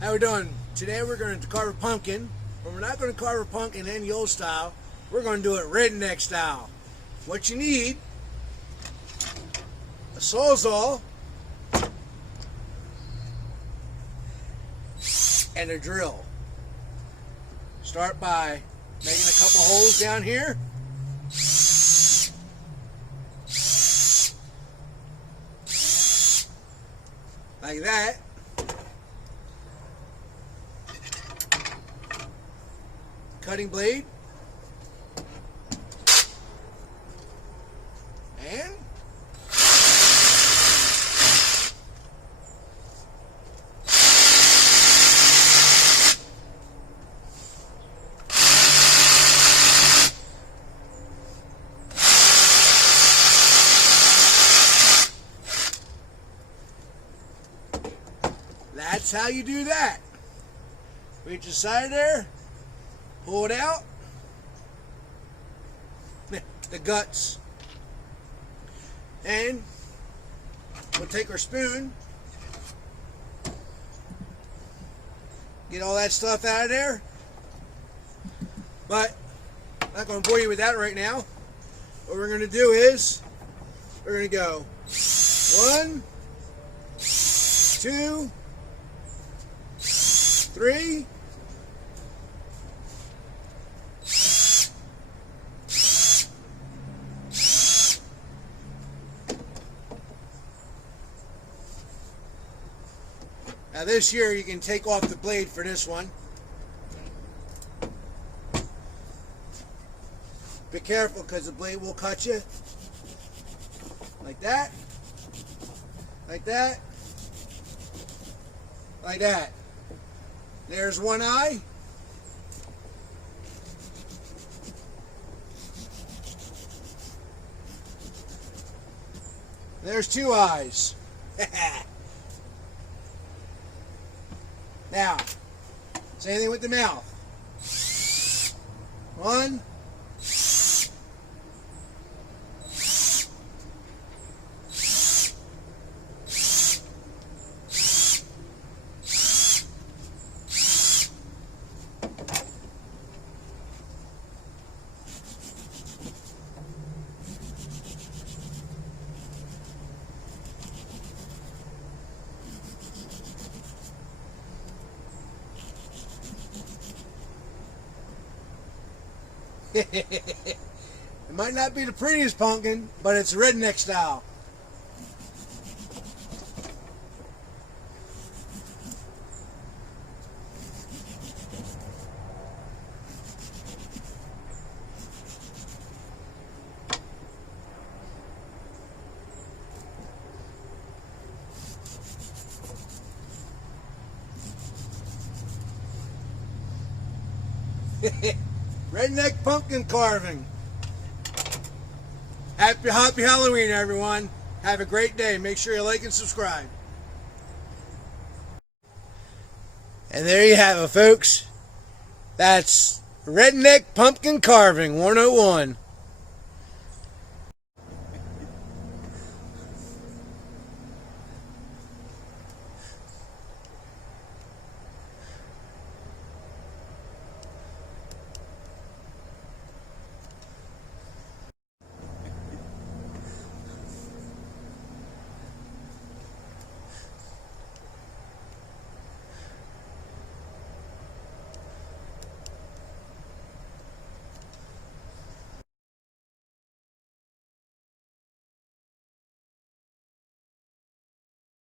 How we doing? Today we're going to carve a pumpkin, but we're not going to carve a pumpkin in the old style. We're going to do it redneck style. What you need: a sawzall and a drill. Start by making a couple holes down here. Like that. Cutting blade. And that's how you do that. Reach the side there, pull it out, the guts, and we'll take our spoon, get all that stuff out of there, but I'm not going to bore you with that right now. What we're going to do is we're going to go 1, 2, 3, 4. Now this here, you can take off the blade for this one. Be careful because the blade will cut you. Like that. Like that. Like that. There's one eye. There's 2 eyes. Now, same thing with the mouth. 1. It might not be the prettiest pumpkin, but it's redneck style. Redneck pumpkin carving. Happy Halloween, everyone. Have a great day. Make sure you like and subscribe. And there you have it, folks. That's Redneck Pumpkin Carving 101.